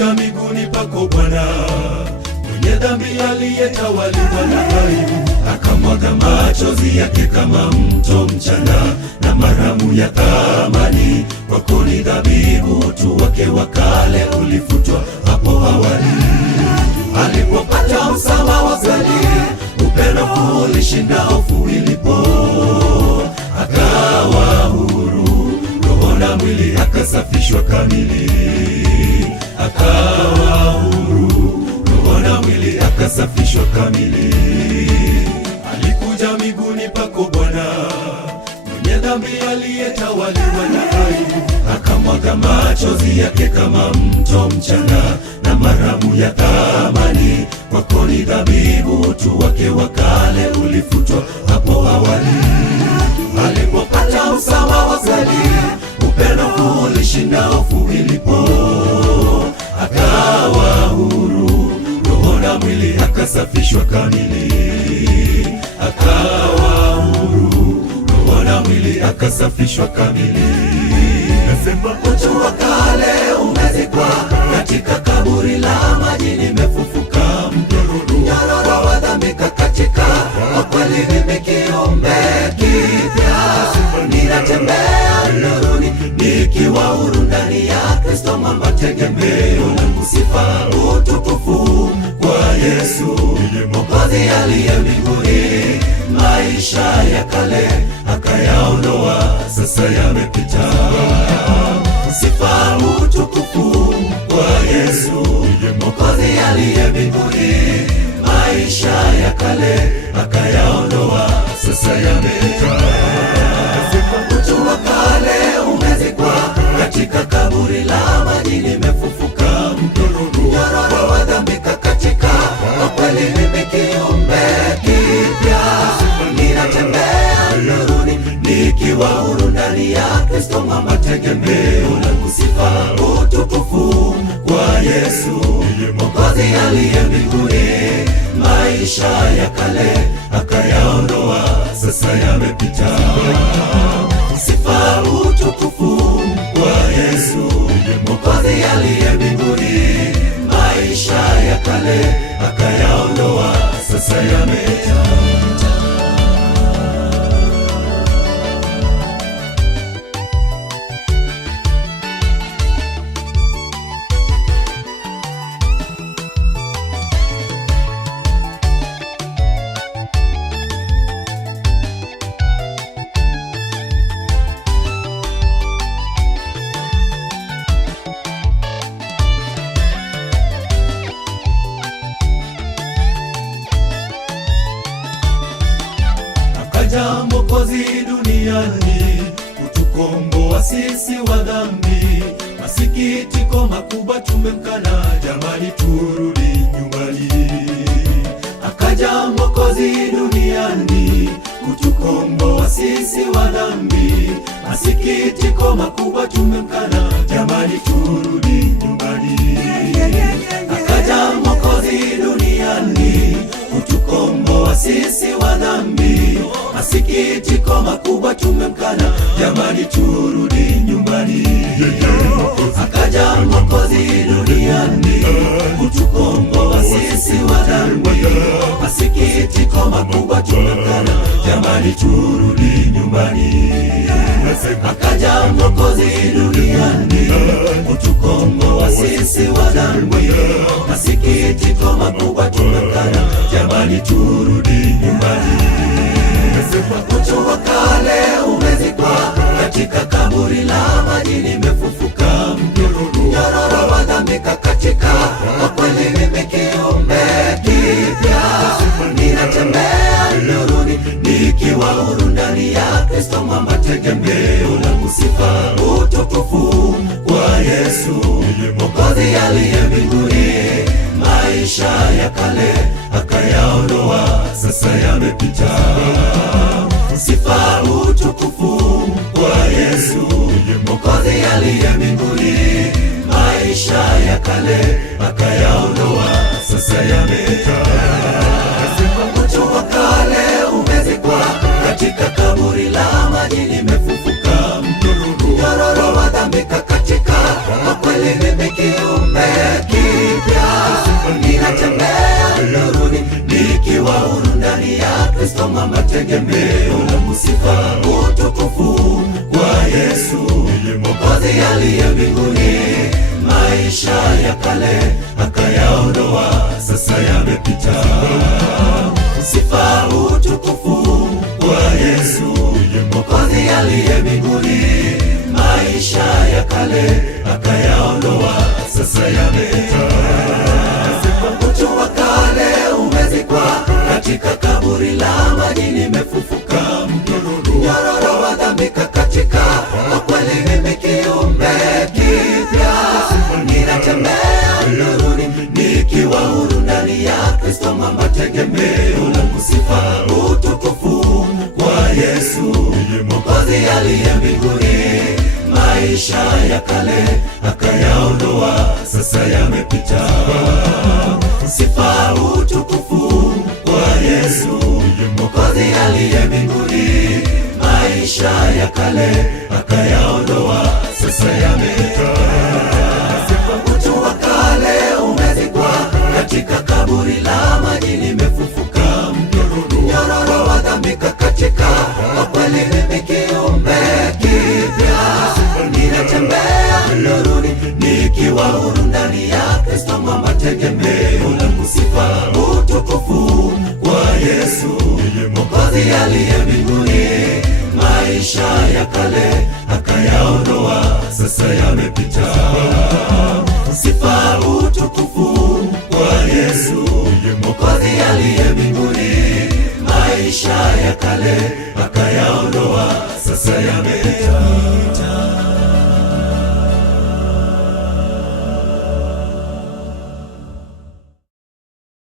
alikuja miguuni pako Bwana, mwenye dhambi aliyetawaliwa na aibu, akamwaga machozi yake kama mto mchana, na maramu ya thamani kwako ni dhabihu. Utu wake wa kale ulifutwa hapo awali, alipopata msamaha wa kweli, upendo ulishinda hofu ilipo, akawa huru, roho na mwili akasafishwa kamili, akawa huru, roho na mwili akasafishwa kamili. Alikuja miguuni pako Bwana, mwenye dhambi aliyetawaliwa na aibu, akamwaga machozi yake kama mto mchana, na maramu ya thamani kwako ni dhabihu. Utu wake wa kale ulifutwa hapo awali, alipopata msamaha wa kweli, upendo ulishinda hofu ilipo, akawa huru, roho na mwili akasafishwa kamili, akawa huru, roho na mwili akasafishwa kamili. Nasema utu wa kale umezikwa katika kaburi la maji, nimefufuka, mnyororo wa dhambi katika, kwa kweli mimi kiumbe kipya, ninatembea nuruni, nikiwa huru ndani ya Kristo, mwamba tegemeo langu. Sifa utukufu kwa Yesu Mwokozi aliye mbinguni, maisha ya kale akayaondoa, sasa yamepita. Sifa utukufu kwa Yesu Mwokozi aliye mbinguni, maisha ya kale akayaondoa, sasa yamepita. Utu wa kale umezikwa katika kaburi la maji, nimefufuka, mnyororo wa dhambi katika, kwa kweli mimi kiumbe kipya, ninatembea nuruni, nikiwa huru ndani ya Kristo, mwamba tegemeo langu. Sifa utukufu kwa Yesu Mwokozi aliye mbinguni, maisha ya kale akayaondoa, sasa yamepita. Sifa utukufu kwa Yesu Mwokozi aliye mbinguni, maisha ya kale akayaondoa, sasa yamepita. Akaja Mwokozi duniani kutukomboa sisi wa dhambi, masikitiko makubwa tumemkana, jamani turudi nyumbani. Akaja Mwokozi duniani kutukomboa sisi wa dhambi, masikitiko makubwa tumemkana, jamani turudi nyumbani. Akaja Mwokozi duniani kutukomboa sisi wa dhambi, masikitiko makubwa tumemkana, jamani turudi nyumbani. Akaja Mwokozi duniani kutukomboa sisi wa dhambi, masikitiko makubwa tumemkana, jamani turudi nyumbani. Akaja Mwokozi duniani kutukomboa sisi wa dhambi, masikitiko makubwa tumemkana, jamani turudi nyumbani. Utu wa kale umezikwa katika kaburi la maji, nimefufuka, mnyororo wa dhambi katika, kwa kweli mimi kiumbe kipya, ninatembea nuruni, nikiwa huru ndani ya Kristo, mwamba tegemeo langu. Sifa utukufu kwa Yesu Mwokozi aliye mbinguni, maisha ya kale akayaondoa, sasa yamepita. Sifa utukufu kwa Yesu Mwokozi aliye mbinguni, maisha ya kale akayaondoa, sasa yamepita. Utu wa kale umezikwa katika kaburi la maji, nimefufuka, mnyororo wa dhambi katika, kwa kweli mimi kiumbe ninatembea nuruni, nikiwa huru ndani ya Kristo, mwamba tegemeo langu. Sifa utukufu kwa Yesu Mwokozi aliye mbinguni. Maisha ya kale akayaondoa, sasa yamepita. Sifa utukufu kwa Yesu Mwokozi aliye mbinguni. Maisha ya kale akayaondoa, sasa yamepita. Utu wa kale umezikwa katika kaburi la maji, nimefufuka. Mnyororo wa dhambi katika, kwa kweli mimi kiumbe kipya. Ninatembea nuruni, nikiwa huru ndani ya Kristo, mwamba tegemeo langu. Sifa utukufu kwa Yesu Mwokozi aliye mbinguni. Maisha ya kale akayaondoa, sasa yamepita. Sifa utukufu kwa Yesu Mwokozi aliye mbinguni. Maisha ya kale akayaondoa, sasa yamepita. Utu wa kale umezikwa katika kaburi la maji, nimefufuka. Mnyororo wa dhambi katika, kwa kweli mimi kiumbe kipya. Ninatembea nuruni, nikiwa huru ndani ya Kristo, mwamba tegemeo langu. Sifa utukufu kwa Yesu Mwokozi aliye mbinguni. Maisha ya kale akayaondoa, sasa yamepita. Sifa utukufu kwa Yesu Mwokozi aliye mbinguni. Maisha ya kale akayaondoa, sasa yamepita.